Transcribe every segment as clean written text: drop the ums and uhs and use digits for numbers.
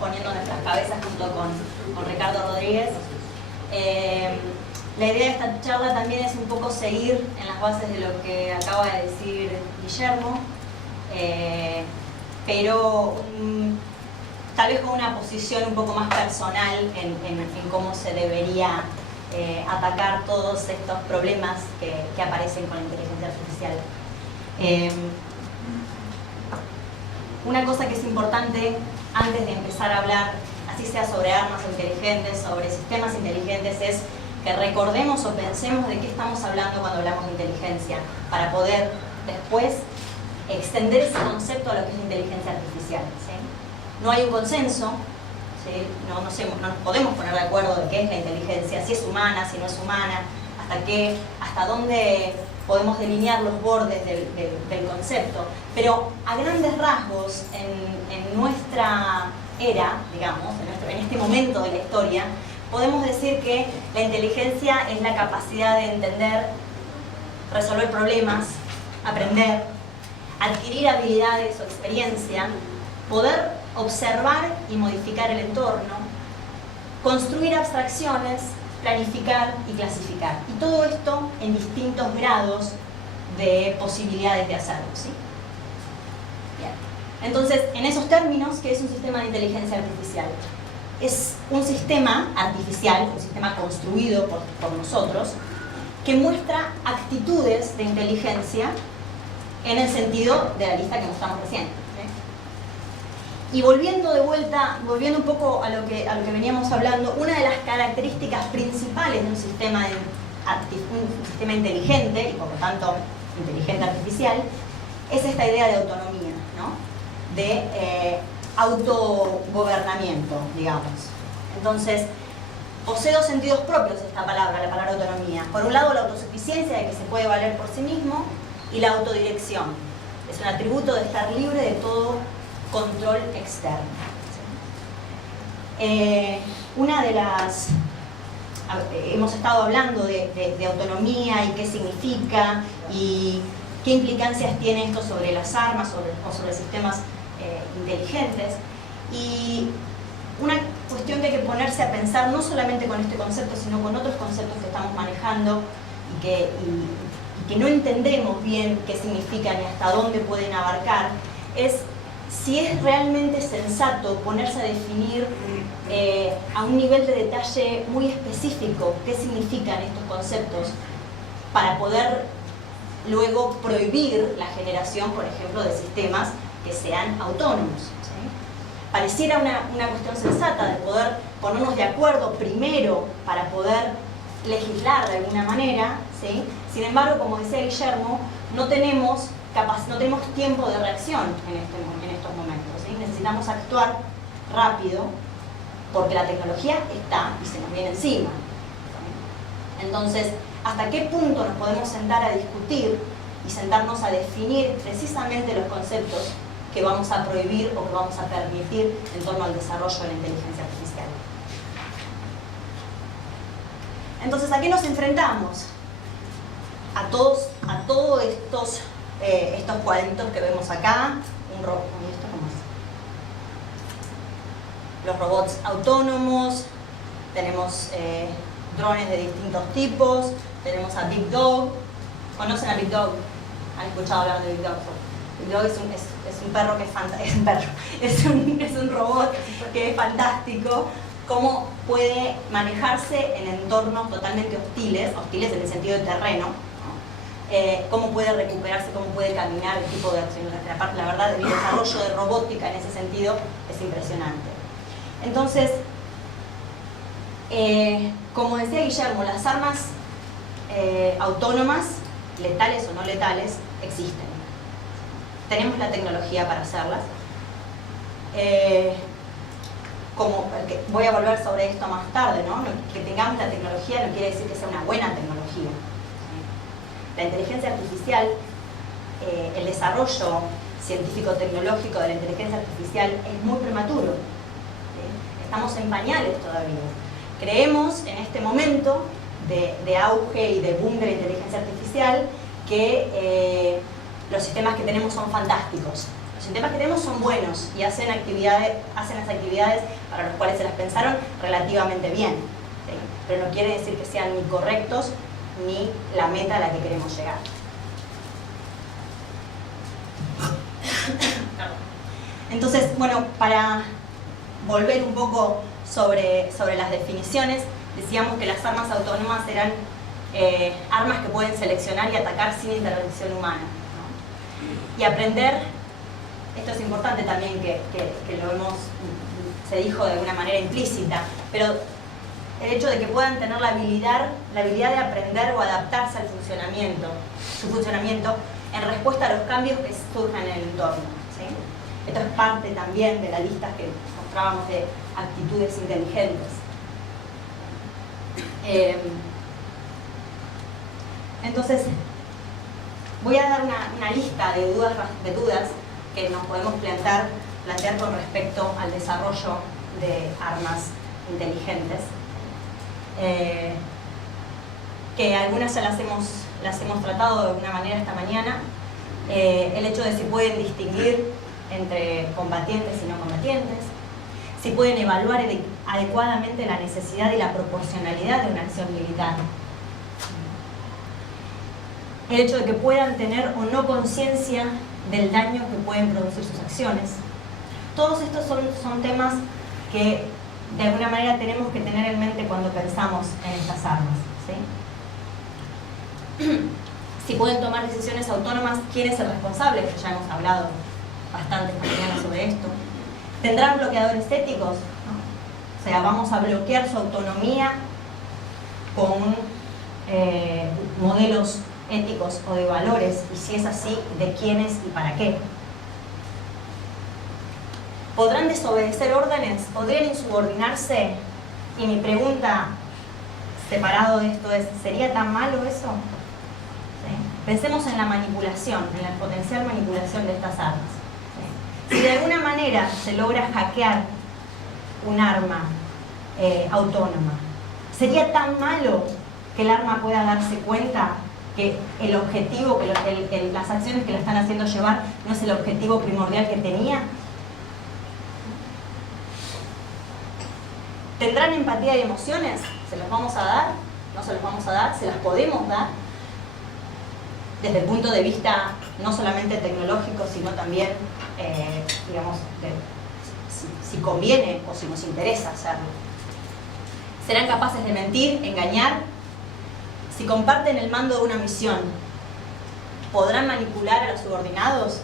poniendo nuestras cabezas junto con Ricardo Rodríguez. La idea de esta charla también es un poco seguir en las bases de lo que acaba de decir Guillermo, pero tal vez con una posición un poco más personal en cómo se debería atacar todos estos problemas que aparecen con la inteligencia artificial. Una cosa que es importante antes de empezar a hablar, así sea sobre armas inteligentes, sobre sistemas inteligentes, es que recordemos o pensemos de qué estamos hablando cuando hablamos de inteligencia, para poder después extender ese concepto a lo que es la inteligencia artificial, ¿sí? No hay un consenso, ¿sí? No nos podemos poner de acuerdo de qué es la inteligencia, si es humana, si no es humana, hasta dónde podemos delinear los bordes del concepto. Pero a grandes rasgos, en nuestra era, digamos, en este momento de la historia, podemos decir que la inteligencia es la capacidad de entender, resolver problemas, aprender, adquirir habilidades o experiencia, poder observar y modificar el entorno, construir abstracciones, planificar y clasificar. Y todo esto en distintos grados de posibilidades de hacerlo, ¿sí? Bien. Entonces, en esos términos, ¿qué es un sistema de inteligencia artificial? Es un sistema artificial, un sistema construido por nosotros, que muestra actitudes de inteligencia en el sentido de la lista que mostramos recién, ¿sí? Y volviendo un poco a lo que veníamos hablando, una de las características principales de un sistema inteligente, y por lo tanto inteligente artificial, es esta idea de autonomía, ¿no? De autogobernamiento, digamos. Entonces, posee dos sentidos propios esta palabra, la palabra autonomía. Por un lado, la autosuficiencia, de que se puede valer por sí mismo, y la autodirección. Es un atributo de estar libre de todo control externo. Hemos estado hablando de autonomía y qué significa y qué implicancias tiene esto sobre las armas o sobre sistemas inteligentes. Y una cuestión que hay que ponerse a pensar, no solamente con este concepto, sino con otros conceptos que estamos manejando y que no entendemos bien qué significan y hasta dónde pueden abarcar, es si es realmente sensato ponerse a definir a un nivel de detalle muy específico qué significan estos conceptos para poder luego prohibir la generación, por ejemplo, de sistemas que sean autónomos, ¿sí? Pareciera una cuestión sensata de poder ponernos de acuerdo primero para poder legislar de alguna manera, ¿sí? Sin embargo, como decía Guillermo, no tenemos tiempo de reacción en estos momentos, ¿sí? Necesitamos actuar rápido porque la tecnología está y se nos viene encima, ¿sí? Entonces, ¿hasta qué punto nos podemos sentar a discutir y sentarnos a definir precisamente los conceptos que vamos a prohibir o que vamos a permitir en torno al desarrollo de la inteligencia artificial? Entonces, ¿a qué nos enfrentamos? A todos estos cuadritos que vemos acá, los robots autónomos, tenemos drones de distintos tipos, tenemos a Big Dog. ¿Conocen a Big Dog? ¿Han escuchado hablar de Big Dog? Big Dog es un perro que es un robot que es fantástico. Cómo puede manejarse en entornos totalmente hostiles en el sentido de terreno, ¿no? Cómo puede recuperarse, cómo puede caminar, el tipo de acciones. La verdad, el desarrollo de robótica en ese sentido es impresionante. Entonces, como decía Guillermo, las armas autónomas, letales o no letales, existen. Tenemos la tecnología para hacerlas. Voy a volver sobre esto más tarde, ¿no? Que tengamos la tecnología no quiere decir que sea una buena tecnología. La inteligencia artificial, el desarrollo científico-tecnológico de la inteligencia artificial es muy prematuro. ¿Sí? Estamos en pañales todavía. Creemos en este momento de auge y de boom de la inteligencia artificial que los sistemas que tenemos son fantásticos. Los sistemas que tenemos son buenos y hacen las actividades para las cuales se las pensaron relativamente bien, ¿sí? Pero no quiere decir que sean ni correctos ni la meta a la que queremos llegar. Entonces, bueno, para volver un poco sobre las definiciones, decíamos que las armas autónomas eran armas que pueden seleccionar y atacar sin intervención humana, ¿no? Y aprender, esto es importante también que se dijo de una manera implícita, pero el hecho de que puedan tener la habilidad de aprender o adaptarse al su funcionamiento en respuesta a los cambios que surjan en el entorno, ¿sí? Esto es parte también de la lista que mostrábamos de actitudes inteligentes. Entonces, voy a dar una lista de dudas que nos podemos plantear con respecto al desarrollo de armas inteligentes. Que algunas ya las hemos tratado de alguna manera esta mañana. El hecho de si pueden distinguir entre combatientes y no combatientes, si pueden evaluar adecuadamente la necesidad y la proporcionalidad de una acción militar, el hecho de que puedan tener o no conciencia del daño que pueden producir sus acciones. Todos estos son temas que de alguna manera tenemos que tener en mente cuando pensamos en estas armas, ¿sí? Si pueden tomar decisiones autónomas, ¿quién es el responsable? Que ya hemos hablado bastante esta mañana sobre esto. ¿Tendrán bloqueadores éticos? ¿No? O sea, vamos a bloquear su autonomía con modelos éticos o de valores, y si es así, ¿de quiénes y para qué? ¿Podrán desobedecer órdenes? ¿Podrían insubordinarse? Y mi pregunta, separado de esto, es, ¿sería tan malo eso? ¿Sí? Pensemos en la manipulación, en la potencial manipulación de estas armas. ¿Sí? Si de alguna manera se logra hackear un arma autónoma, ¿sería tan malo que el arma pueda darse cuenta que el objetivo, que las acciones que la están haciendo llevar no es el objetivo primordial que tenía? ¿Tendrán empatía y emociones? ¿Se las vamos a dar? ¿No se las vamos a dar? ¿Se las podemos dar? Desde el punto de vista no solamente tecnológico, sino también, digamos, si conviene o si nos interesa hacerlo. ¿Serán capaces de mentir, engañar? Si comparten el mando de una misión, ¿podrán manipular a los subordinados?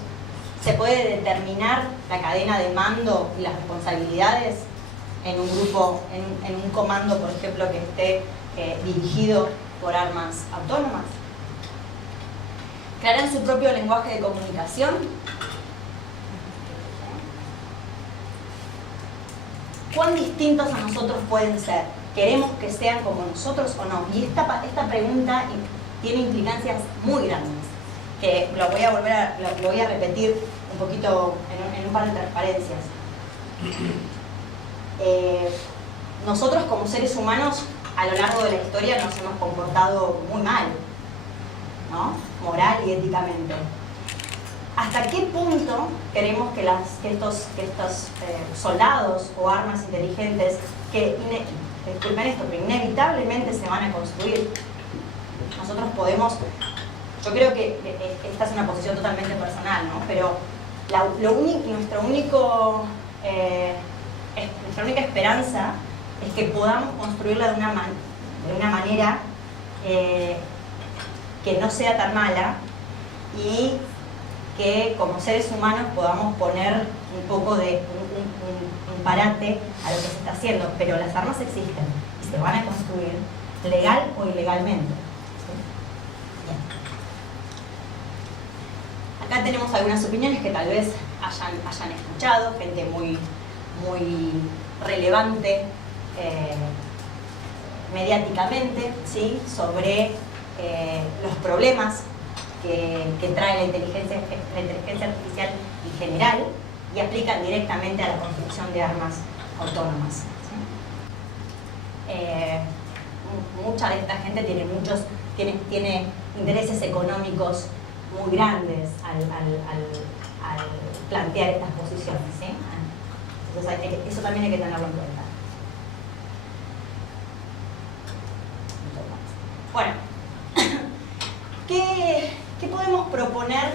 ¿Se puede determinar la cadena de mando y las responsabilidades en un grupo, en un comando, por ejemplo, que esté dirigido por armas autónomas? ¿Crearán su propio lenguaje de comunicación? ¿Cuán distintos a nosotros pueden ser? ¿Queremos que sean como nosotros o no? Y esta pregunta tiene implicancias muy grandes, que lo voy a repetir un poquito en un par de transparencias. Nosotros como seres humanos a lo largo de la historia nos hemos comportado muy mal, ¿no? Moral y éticamente. ¿Hasta qué punto queremos que estos soldados o armas inteligentes disculpen esto, pero inevitablemente se van a construir? Nosotros podemos, yo creo que esta es una posición totalmente personal, ¿no? Pero nuestra única esperanza es que podamos construirla de una manera que no sea tan mala y que como seres humanos podamos poner un poco de un parate a lo que se está haciendo. Pero las armas existen y se van a construir legal o ilegalmente. ¿Sí? Bien. Acá tenemos algunas opiniones que tal vez hayan escuchado, gente muy relevante mediáticamente, ¿sí? Sobre los problemas que trae la inteligencia artificial en general y aplican directamente a la construcción de armas autónomas, ¿sí? Mucha de esta gente tiene intereses económicos muy grandes plantear estas posiciones, ¿sí? Entonces eso también hay que tenerlo en cuenta. Bueno, ¿qué podemos proponer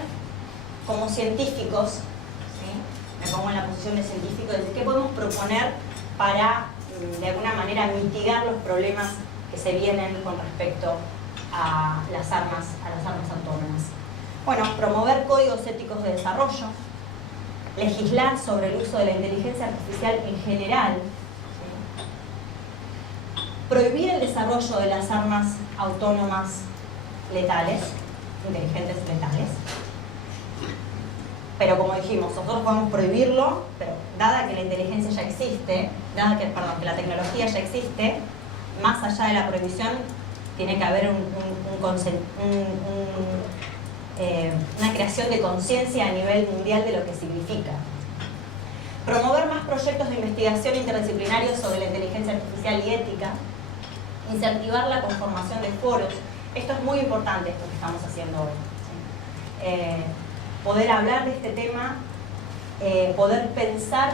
como científicos? ¿Sí? Me pongo en la posición de científico, ¿qué podemos proponer para, de alguna manera, mitigar los problemas que se vienen con respecto a las armas autónomas? Bueno, promover códigos éticos de desarrollo, legislar sobre el uso de la inteligencia artificial en general, ¿sí? Prohibir el desarrollo de las armas autónomas letales, inteligentes letales. Pero como dijimos, nosotros podemos prohibirlo, pero dada que la inteligencia ya existe, que la tecnología ya existe, más allá de la prohibición, tiene que haber una creación de conciencia a nivel mundial de lo que significa. Promover más proyectos de investigación interdisciplinarios sobre la inteligencia artificial y ética. Incentivar la conformación de foros. Esto es muy importante, esto que estamos haciendo hoy, ¿sí? Poder hablar de este tema, poder pensar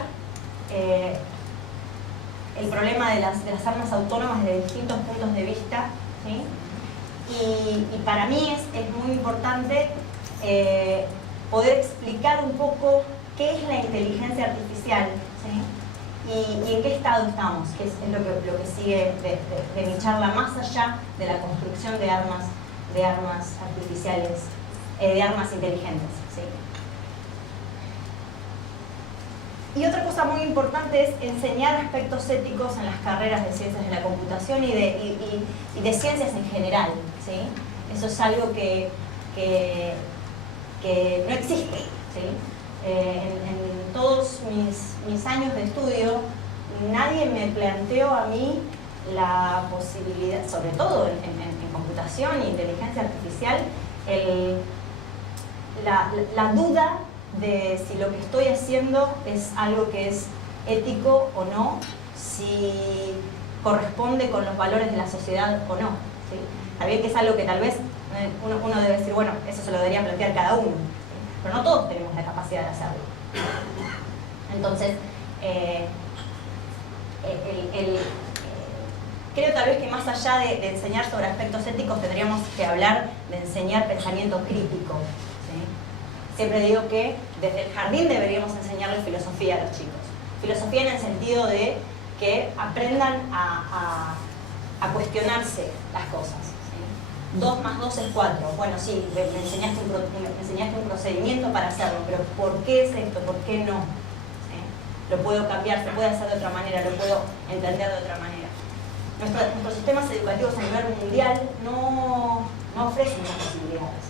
el problema de las armas autónomas desde distintos puntos de vista, ¿sí? Y para mí es muy importante poder explicar un poco qué es la inteligencia artificial, ¿sí? Y en qué estado estamos, que es lo que sigue de mi charla, más allá de la construcción de armas artificiales, de armas inteligentes, ¿sí? Y otra cosa muy importante es enseñar aspectos éticos en las carreras de ciencias de la computación y de ciencias en general, ¿sí? Eso es algo que no existe, ¿sí? En todos mis años de estudio, nadie me planteó a mí la posibilidad, sobre todo en computación e inteligencia artificial, la duda de si lo que estoy haciendo es algo que es ético o no, si corresponde con los valores de la sociedad o no, ¿sí? También que es algo que tal vez uno debe decir, bueno, eso se lo debería plantear cada uno, ¿sí? Pero no todos tenemos la capacidad de hacerlo. Entonces, creo tal vez que más allá de enseñar sobre aspectos éticos, tendríamos que hablar de enseñar pensamiento crítico, ¿sí? Siempre digo que desde el jardín deberíamos enseñarles filosofía a los chicos. Filosofía en el sentido de que aprendan a cuestionarse las cosas, ¿sí? 2 más 2 es 4. Bueno, sí, me enseñaste un procedimiento para hacerlo, pero ¿por qué es esto? ¿Por qué no? ¿Sí? Lo puedo cambiar, se puede hacer de otra manera, lo puedo entender de otra manera. Nuestros sistemas educativos a nivel mundial no ofrecen esas posibilidades.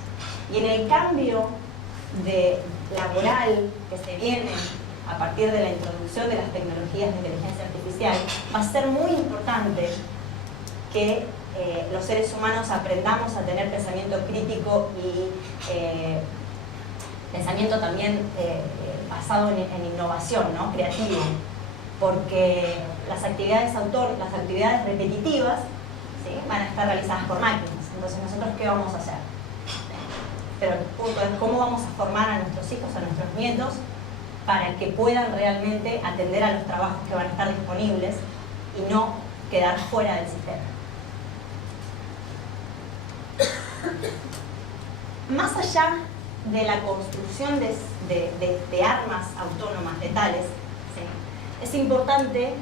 Y en el cambio laboral que se viene a partir de la introducción de las tecnologías de inteligencia artificial, va a ser muy importante que los seres humanos aprendamos a tener pensamiento crítico y pensamiento también basado en innovación, ¿no? Creativo, porque las actividades repetitivas, ¿sí? Van a estar realizadas por máquinas. Entonces, ¿nosotros qué vamos a hacer? Pero el punto es cómo vamos a formar a nuestros hijos, a nuestros nietos, para que puedan realmente atender a los trabajos que van a estar disponibles y no quedar fuera del sistema. Más allá de la construcción de armas autónomas letales, ¿sí? Es importante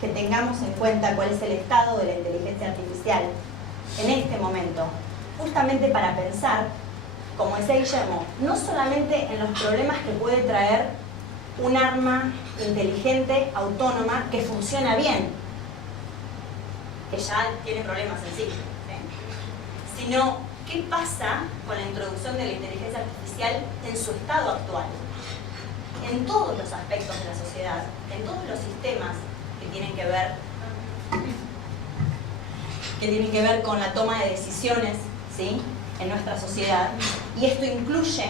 que tengamos en cuenta cuál es el estado de la inteligencia artificial en este momento, justamente para pensar, como decía Guillermo, no solamente en los problemas que puede traer un arma inteligente, autónoma, que funciona bien, que ya tiene problemas en sí, ¿sí? Sino qué pasa con la introducción de la inteligencia artificial en su estado actual, en todos los aspectos de la sociedad, en todos los sistemas que tienen que ver con la toma de decisiones, ¿sí? En nuestra sociedad, y esto incluye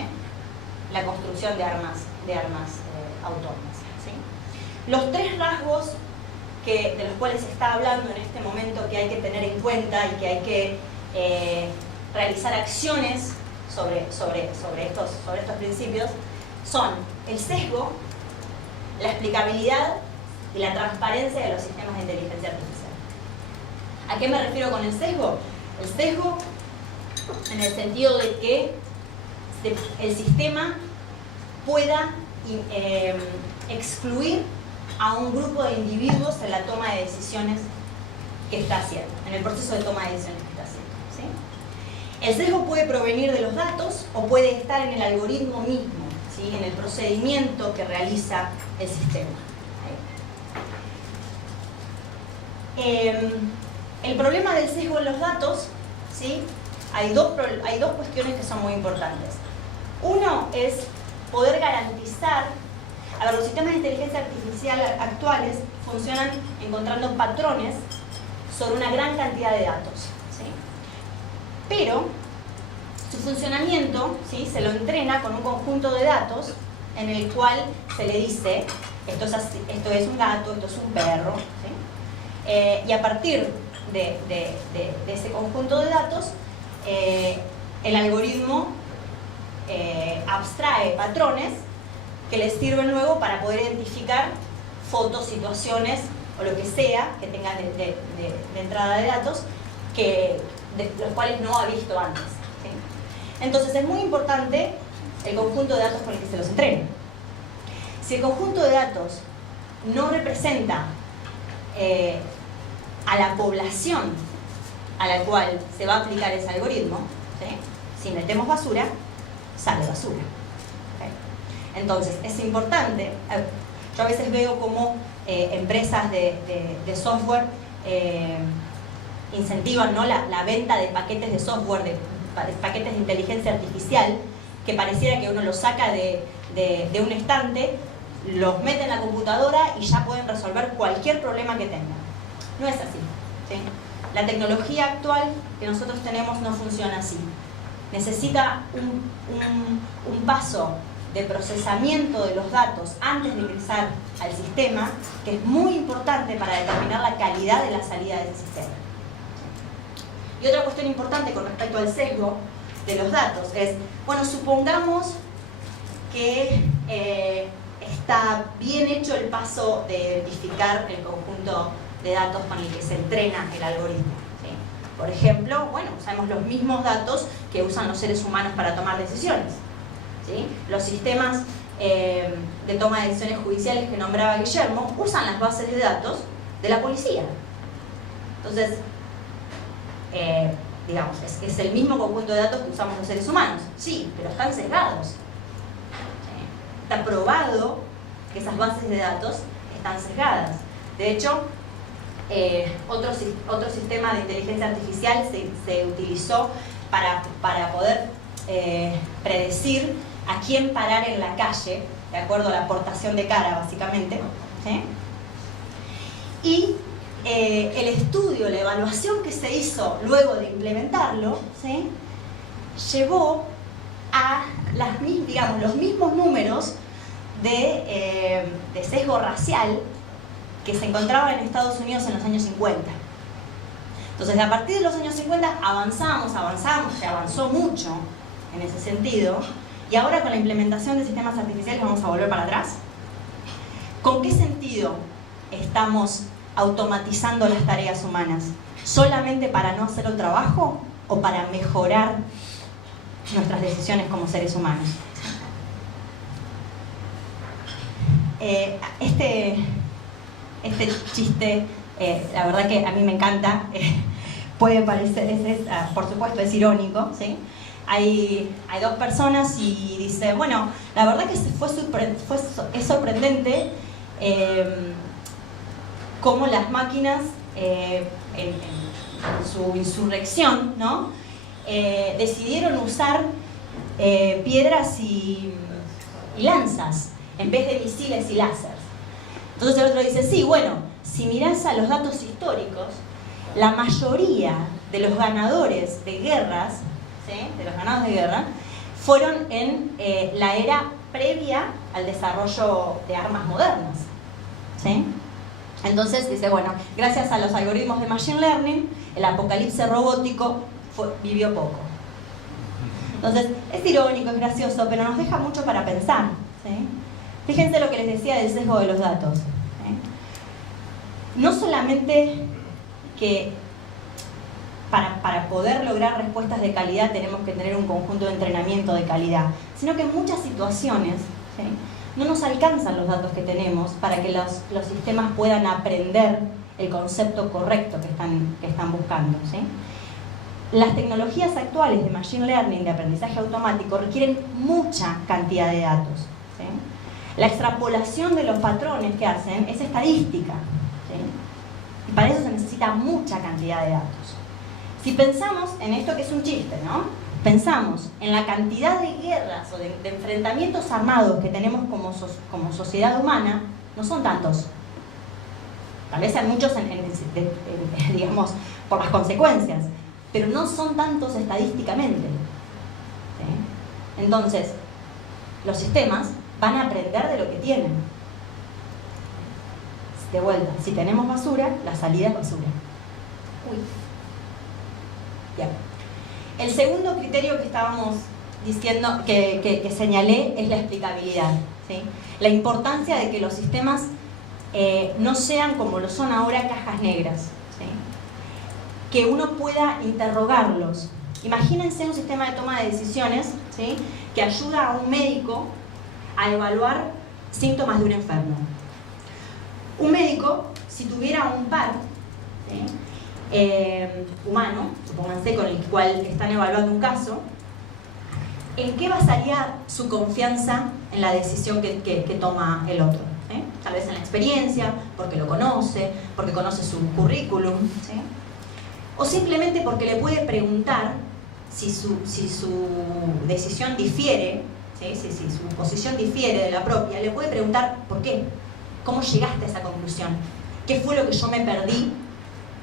la construcción de armas autónomas, ¿sí? Los 3 rasgos de los cuales se está hablando en este momento que hay que tener en cuenta y que hay que realizar acciones sobre estos principios son el sesgo, la explicabilidad y la transparencia de los sistemas de inteligencia artificial. ¿A qué me refiero con el sesgo? El sesgo en el sentido de que el sistema pueda excluir a un grupo de individuos en la toma de decisiones que está haciendo, en el proceso de toma de decisiones que está haciendo, ¿sí? El sesgo puede provenir de los datos o puede estar en el algoritmo mismo, ¿sí? En el procedimiento que realiza el sistema. El problema del sesgo en los datos, ¿sí? Hay dos cuestiones que son muy importantes. Uno es poder garantizar. A ver, los sistemas de inteligencia artificial actuales funcionan encontrando patrones sobre una gran cantidad de datos, ¿sí? Pero su funcionamiento, ¿sí? Se lo entrena con un conjunto de datos en el cual se le dice esto es un gato, esto es un perro, ¿sí? Y a partir de ese conjunto de datos el algoritmo abstrae patrones que les sirven luego para poder identificar fotos, situaciones o lo que sea que tengan de entrada de datos de los cuales no ha visto antes, ¿sí? Entonces es muy importante el conjunto de datos con el que se los entrena. Si el conjunto de datos no representa a la población a la cual se va a aplicar ese algoritmo, ¿sí? Si metemos basura, sale basura. Entonces, es importante, yo a veces veo como empresas de software incentivan, ¿no? la venta de paquetes de software, de paquetes de inteligencia artificial, que pareciera que uno los saca de un estante, los mete en la computadora y ya pueden resolver cualquier problema que tengan. No es así, ¿sí? La tecnología actual que nosotros tenemos no funciona así. Necesita un paso de procesamiento de los datos antes de ingresar al sistema, que es muy importante para determinar la calidad de la salida de ese sistema. Y otra cuestión importante con respecto al sesgo de los datos es, bueno, supongamos que está bien hecho el paso de identificar el conjunto de datos con el que se entrena el algoritmo, ¿sí? Por ejemplo, bueno, usamos los mismos datos que usan los seres humanos para tomar decisiones, ¿sí? Los sistemas de toma de decisiones judiciales que nombraba Guillermo usan las bases de datos de la policía. Entonces, digamos, es el mismo conjunto de datos que usamos los seres humanos, sí, pero están sesgados, ¿sí? Está probado que esas bases de datos están sesgadas. De hecho, otro sistema de inteligencia artificial se utilizó para poder predecir a quién parar en la calle, de acuerdo a la aportación de cara, básicamente, ¿sí? Y el estudio, la evaluación que se hizo luego de implementarlo, ¿sí? Llevó a los mismos números de sesgo racial que se encontraba en Estados Unidos en los años 50. Entonces, a partir de los años 50 avanzamos, se avanzó mucho en ese sentido, y ahora con la implementación de sistemas artificiales vamos a volver para atrás. ¿Con qué sentido estamos automatizando las tareas humanas? ¿Solamente para no hacer el trabajo o para mejorar nuestras decisiones como seres humanos? Este chiste, la verdad que a mí me encanta, puede parecer, por supuesto es irónico, ¿sí? Hay dos personas y dice, bueno, la verdad que es sorprendente cómo las máquinas en su insurrección, ¿no? Decidieron usar piedras y lanzas en vez de misiles y láseres. Entonces el otro dice, sí, bueno, si mirás a los datos históricos, la mayoría de los ganadores de guerras, ¿sí? De los ganados de guerra, fueron en la era previa al desarrollo de armas modernas, ¿sí? Entonces dice, bueno, gracias a los algoritmos de Machine Learning, el apocalipsis robótico vivió poco. Entonces, es irónico, es gracioso, pero nos deja mucho para pensar, ¿sí? Fíjense lo que les decía del sesgo de los datos. No solamente que para poder lograr respuestas de calidad tenemos que tener un conjunto de entrenamiento de calidad, sino que en muchas situaciones, ¿sí?, no nos alcanzan los datos que tenemos para que los sistemas puedan aprender el concepto correcto que están buscando, ¿sí? Las tecnologías actuales de Machine Learning, de aprendizaje automático, requieren mucha cantidad de datos, ¿sí? La extrapolación de los patrones que hacen es estadística, ¿sí? Y para eso se necesita mucha cantidad de datos. Si pensamos en esto que es un chiste, ¿no? Pensamos en la cantidad de guerras o de enfrentamientos armados que tenemos como sociedad humana, no son tantos. Tal vez sean muchos, digamos, por las consecuencias, pero no son tantos estadísticamente, ¿sí? Entonces, los sistemas van a aprender de lo que tienen. De vuelta, si tenemos basura, la salida es basura. Uy. Ya. El segundo criterio que estábamos diciendo, que señalé, es la explicabilidad, ¿sí? La importancia de que los sistemas no sean como lo son ahora, cajas negras, ¿sí? Que uno pueda interrogarlos. Imagínense un sistema de toma de decisiones, ¿sí?, que ayuda a un médico a evaluar síntomas de un enfermo. Un médico, si tuviera un par, ¿sí?, humano, supónganse, con el cual están evaluando un caso, ¿en qué basaría su confianza en la decisión que toma el otro? ¿Sí? Tal vez en la experiencia, porque lo conoce, porque conoce su currículum, ¿sí? O simplemente porque le puede preguntar si su decisión difiere, ¿sí?, si su posición difiere de la propia, le puede preguntar ¿por qué? ¿Cómo llegaste a esa conclusión? ¿Qué fue lo que yo me perdí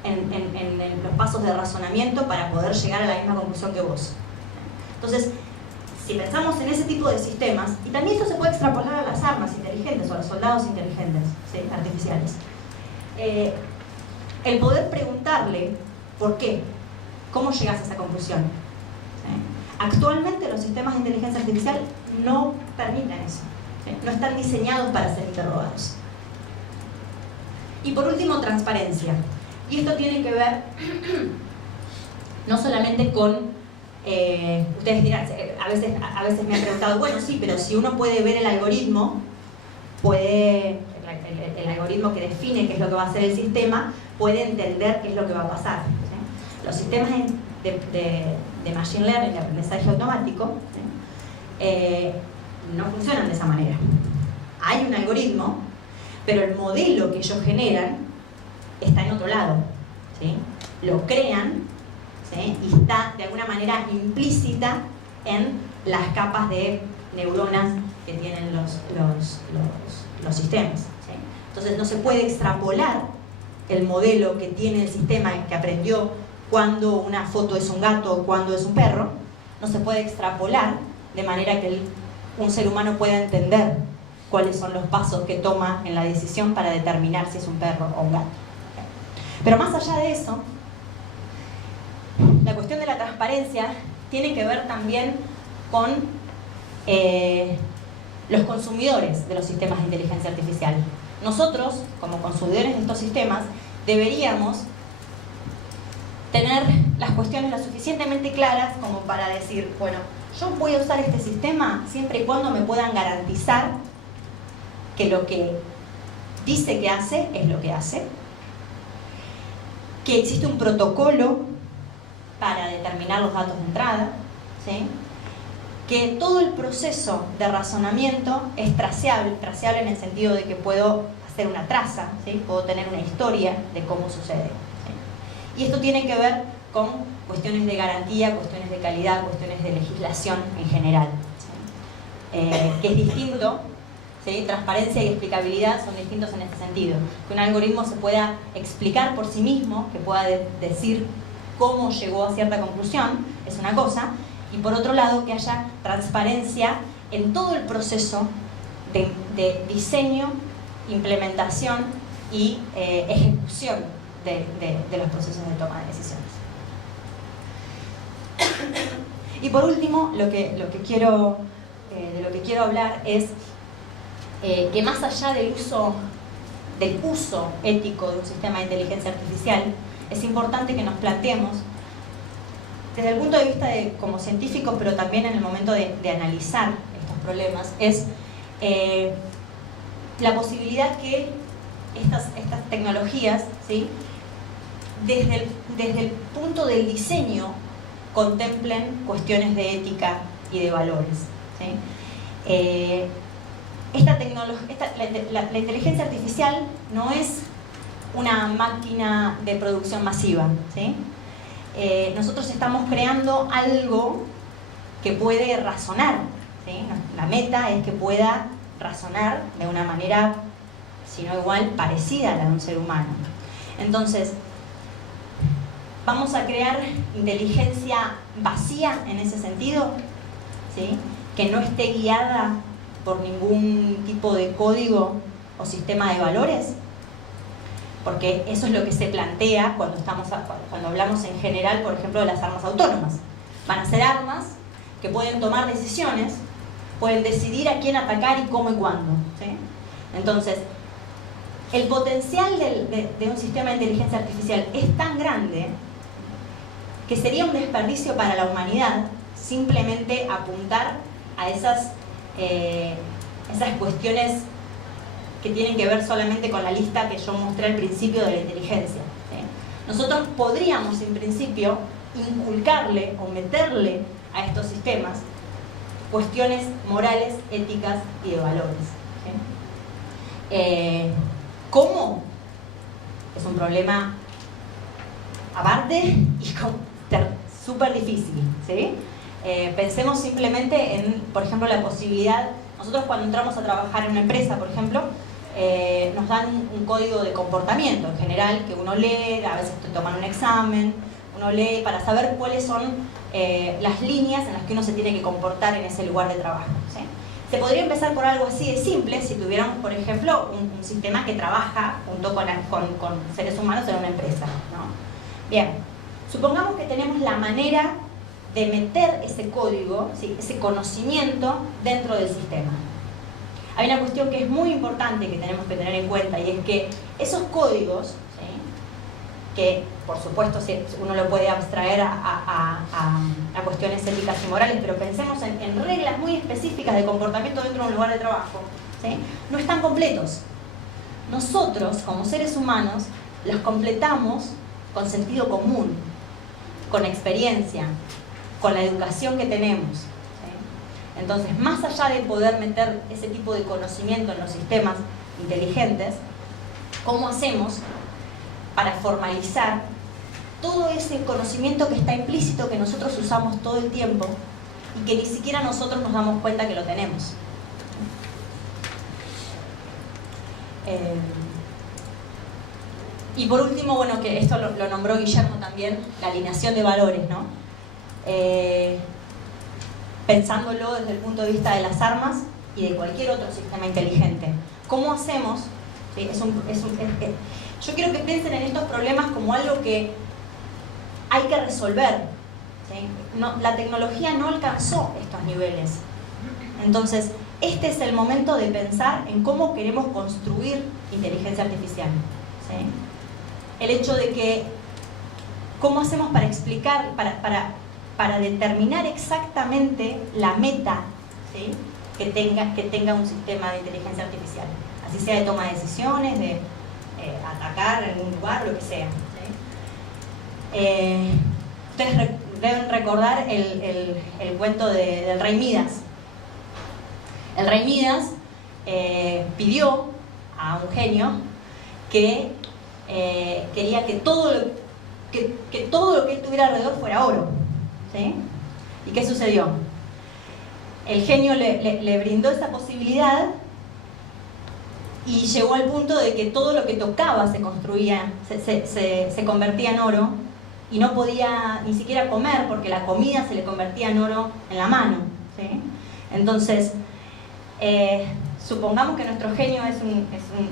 en los pasos de razonamiento para poder llegar a la misma conclusión que vos? Entonces, si pensamos en ese tipo de sistemas, y también esto se puede extrapolar a las armas inteligentes o a los soldados inteligentes, ¿sí?, artificiales, el poder preguntarle ¿por qué? ¿Cómo llegas a esa conclusión? ¿Sí? Actualmente los sistemas de inteligencia artificial no permiten eso, ¿sí?, no están diseñados para ser interrogados. Y por último, transparencia. Y esto tiene que ver no solamente con, ustedes dirán, a veces me han preguntado, bueno, sí, pero si uno puede ver el algoritmo, el algoritmo que define qué es lo que va a hacer el sistema, puede entender qué es lo que va a pasar, ¿sí? Los sistemas de Machine Learning, de aprendizaje automático, ¿sí?, no funcionan de esa manera. Hay un algoritmo, pero el modelo que ellos generan está en otro lado, ¿sí? Lo crean, ¿sí?, y está de alguna manera implícita en las capas de neuronas que tienen los sistemas, ¿sí? Entonces no se puede extrapolar el modelo que tiene el sistema que aprendió cuando una foto es un gato o cuando es un perro, no se puede extrapolar de manera que un ser humano pueda entender cuáles son los pasos que toma en la decisión para determinar si es un perro o un gato. Pero más allá de eso, la cuestión de la transparencia tiene que ver también con los consumidores de los sistemas de inteligencia artificial. Nosotros, como consumidores de estos sistemas, deberíamos tener las cuestiones lo suficientemente claras como para decir, bueno, yo voy a usar este sistema siempre y cuando me puedan garantizar que lo que dice que hace es lo que hace, que existe un protocolo para determinar los datos de entrada, ¿sí?, que todo el proceso de razonamiento es traceable en el sentido de que puedo hacer una traza, ¿sí?, puedo tener una historia de cómo sucede, ¿sí? Y esto tiene que ver con cuestiones de garantía, cuestiones de calidad, cuestiones de legislación en general, ¿sí?, que es distinto, ¿sí? Transparencia y explicabilidad son distintos en este sentido. Que un algoritmo se pueda explicar por sí mismo, que pueda decir cómo llegó a cierta conclusión, es una cosa, y por otro lado que haya transparencia en todo el proceso de diseño, implementación y ejecución de los procesos de toma de decisiones. Y por último, de lo que quiero hablar es que más allá del uso ético de un sistema de inteligencia artificial, es importante que nos planteemos, desde el punto de vista como científicos, pero también en el momento de analizar estos problemas, es la posibilidad que estas tecnologías, ¿sí?, desde el punto del diseño, contemplen cuestiones de ética y de valores, ¿sí? La inteligencia artificial no es una máquina de producción masiva, ¿sí? Nosotros estamos creando algo que puede razonar, ¿sí? La meta es que pueda razonar de una manera, si no igual, parecida a la de un ser humano. Entonces, ¿vamos a crear inteligencia vacía en ese sentido? ¿Sí? Que no esté guiada por ningún tipo de código o sistema de valores, porque eso es lo que se plantea cuando hablamos en general, por ejemplo, de las armas autónomas. Van a ser armas que pueden tomar decisiones, pueden decidir a quién atacar y cómo y cuándo, ¿sí? Entonces, el potencial de un sistema de inteligencia artificial es tan grande que sería un desperdicio para la humanidad simplemente apuntar a esas cuestiones que tienen que ver solamente con la lista que yo mostré al principio de la inteligencia, ¿sí? Nosotros podríamos, en principio, inculcarle o meterle a estos sistemas cuestiones morales, éticas y de valores, ¿sí? ¿Cómo? Es un problema aparte y súper difícil, ¿sí? Pensemos simplemente en, por ejemplo, la posibilidad. Nosotros cuando entramos a trabajar en una empresa, por ejemplo, nos dan un código de comportamiento en general que uno lee, a veces te toman un examen, uno lee para saber cuáles son las líneas en las que uno se tiene que comportar en ese lugar de trabajo, ¿sí? Se podría empezar por algo así de simple si tuviéramos, por ejemplo, un sistema que trabaja junto con seres humanos en una empresa, ¿no? Bien, supongamos que tenemos la manera de meter ese código, ¿sí?, ese conocimiento dentro del sistema. Hay una cuestión que es muy importante que tenemos que tener en cuenta, y es que esos códigos, ¿sí?, que por supuesto uno lo puede abstraer a cuestiones éticas y morales, pero pensemos en reglas muy específicas de comportamiento dentro de un lugar de trabajo, ¿sí?, no están completos. Nosotros, como seres humanos, los completamos con sentido común, con experiencia, con la educación que tenemos, ¿sí? Entonces, más allá de poder meter ese tipo de conocimiento en los sistemas inteligentes, ¿cómo hacemos para formalizar todo ese conocimiento que está implícito, que nosotros usamos todo el tiempo y que ni siquiera nosotros nos damos cuenta que lo tenemos? Y por último, bueno, que esto lo nombró Guillermo también, la alineación de valores, ¿no? Pensándolo desde el punto de vista de las armas y de cualquier otro sistema inteligente. ¿Cómo hacemos? ¿Sí? Yo quiero que piensen en estos problemas como algo que hay que resolver, ¿sí? La tecnología no alcanzó estos niveles. Entonces, este es el momento de pensar en cómo queremos construir inteligencia artificial, ¿sí? El hecho de que, ¿cómo hacemos para explicar, para determinar exactamente la meta, ¿sí?, que tenga un sistema de inteligencia artificial? Así sea de toma de decisiones, de atacar en algún lugar, lo que sea, ¿sí? Ustedes deben recordar el cuento del rey Midas. El rey Midas pidió a un genio que quería que todo lo que él tuviera alrededor fuera oro, ¿sí? ¿Y qué sucedió? El genio le brindó esa posibilidad y llegó al punto de que todo lo que tocaba se construía, se convertía en oro, y no podía ni siquiera comer porque la comida se le convertía en oro en la mano, ¿sí? Entonces, supongamos que nuestro genio es un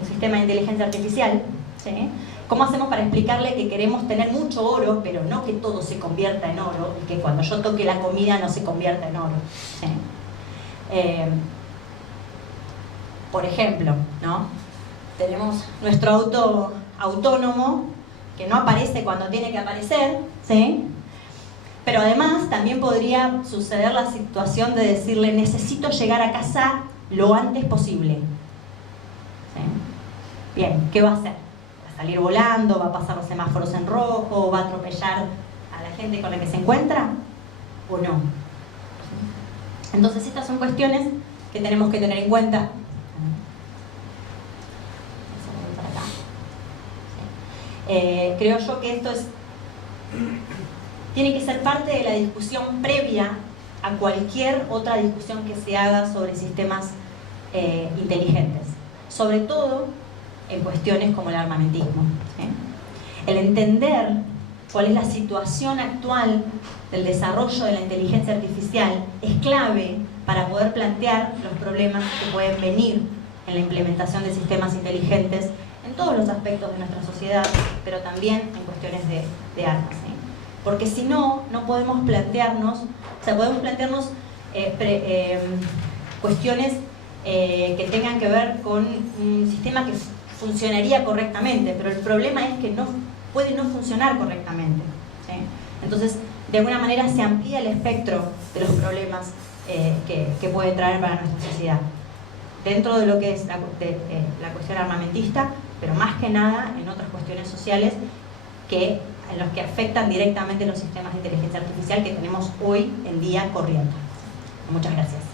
sistema de inteligencia artificial, ¿sí? ¿Cómo hacemos para explicarle que queremos tener mucho oro, pero no que todo se convierta en oro, y que cuando yo toque la comida no se convierta en oro, ¿sí? Por ejemplo, ¿no? Tenemos nuestro auto autónomo que no aparece cuando tiene que aparecer, ¿sí? Pero además también podría suceder la situación de decirle necesito llegar a casa lo antes posible. ¿Sí? Bien, ¿qué va a hacer? ¿Va a salir volando? ¿Va a pasar los semáforos en rojo? ¿Va a atropellar a la gente con la que se encuentra? ¿O no? Entonces estas son cuestiones que tenemos que tener en cuenta. Creo yo que esto tiene que ser parte de la discusión previa a cualquier otra discusión que se haga sobre sistemas inteligentes, sobre todo en cuestiones como el armamentismo, ¿sí? El entender cuál es la situación actual del desarrollo de la inteligencia artificial es clave para poder plantear los problemas que pueden venir en la implementación de sistemas inteligentes en todos los aspectos de nuestra sociedad, pero también en cuestiones de armas, ¿sí? Porque si no, no podemos plantearnos, o sea, podemos plantearnos cuestiones que tengan que ver con un sistema que funcionaría correctamente, pero el problema es que no puede no funcionar correctamente, ¿sí? Entonces, de alguna manera se amplía el espectro de los problemas que puede traer para nuestra sociedad, dentro de lo que es la cuestión armamentista, pero más que nada en otras cuestiones sociales en los que afectan directamente los sistemas de inteligencia artificial que tenemos hoy en día corriendo. Muchas gracias.